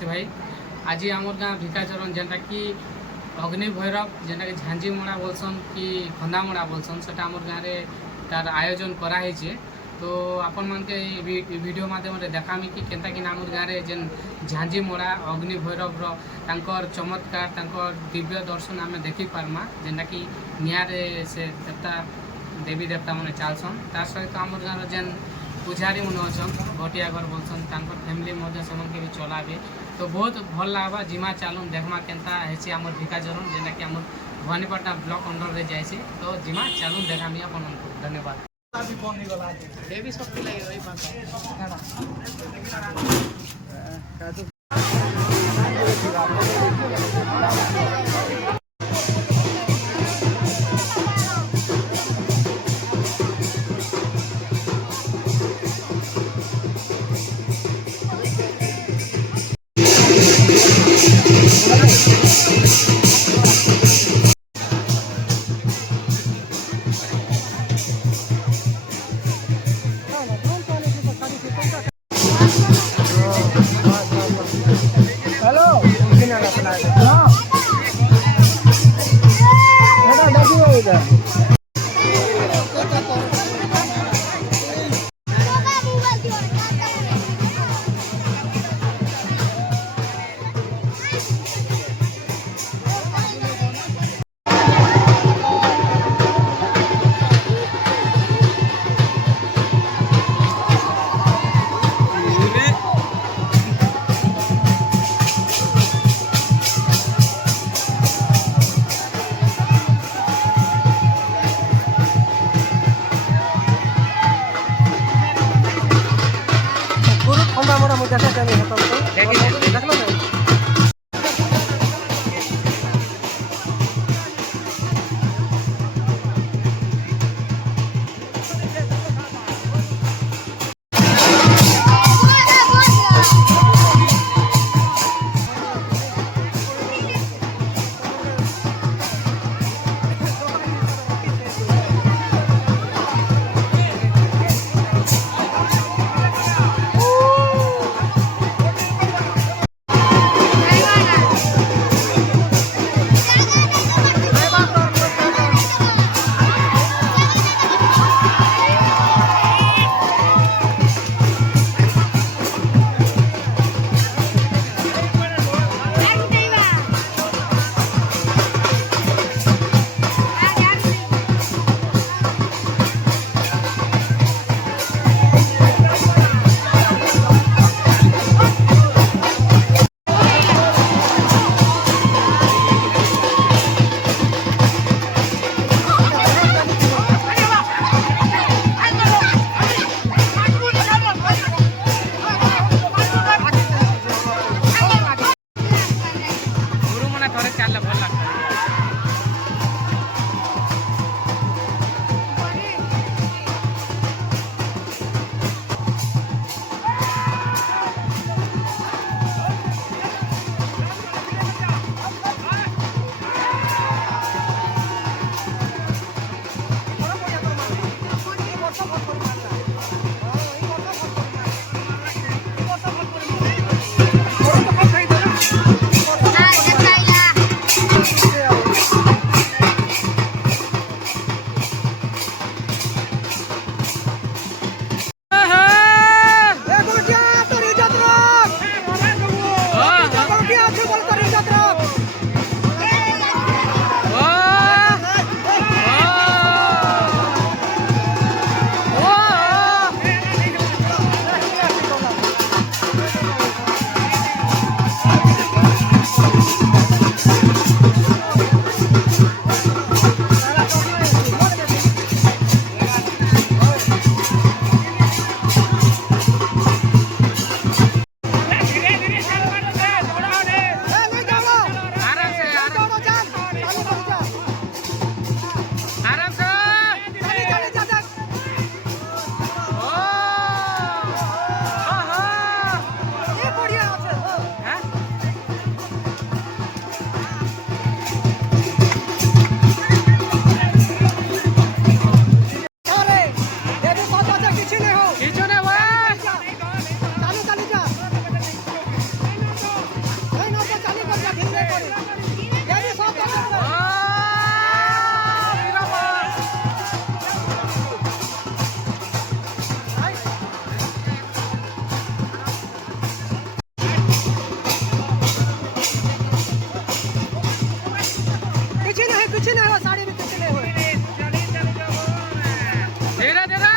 ଅଛି ଭାଇ। आज आमर गाँ भिकाचरण जेनटा कि अग्नि भैरव जेनटा कि झांझी मड़ा बोलसन कि खंदा मड़ा बोलसन सेटा आमर गाँव में तार आयोजन कराई। तो आपण मान के वीडियो माध्यम देखामी कि केनता कि आमर गाँव में जेन झांझी मड़ा अग्नि भैरव तांकर चमत्कार तांकर दिव्य दर्शन आम देखी पार्मा जेनटा कि निआरे से देवता देवी देवता मैंने चलसन। तार सहित आमर गाँव जेन पुजारी मन अच्छन भटिया घर बोलसन तांकर फैमिली से भी चलाबे। तो बहुत भल लगा जिमा चलून देखमा केनता है आम भिकाचरण जेनटा कि आम भवानीपाटना ब्लॉक अंडर रे जाए। तो जिमा चलून देखामी अपन धन्यवाद। देवी शक्ति लगे କିଛି ନାହିଁ ଶାଢ଼ୀ ବି କିଛି ନାହିଁ ଧୀରେ ଧୀରେ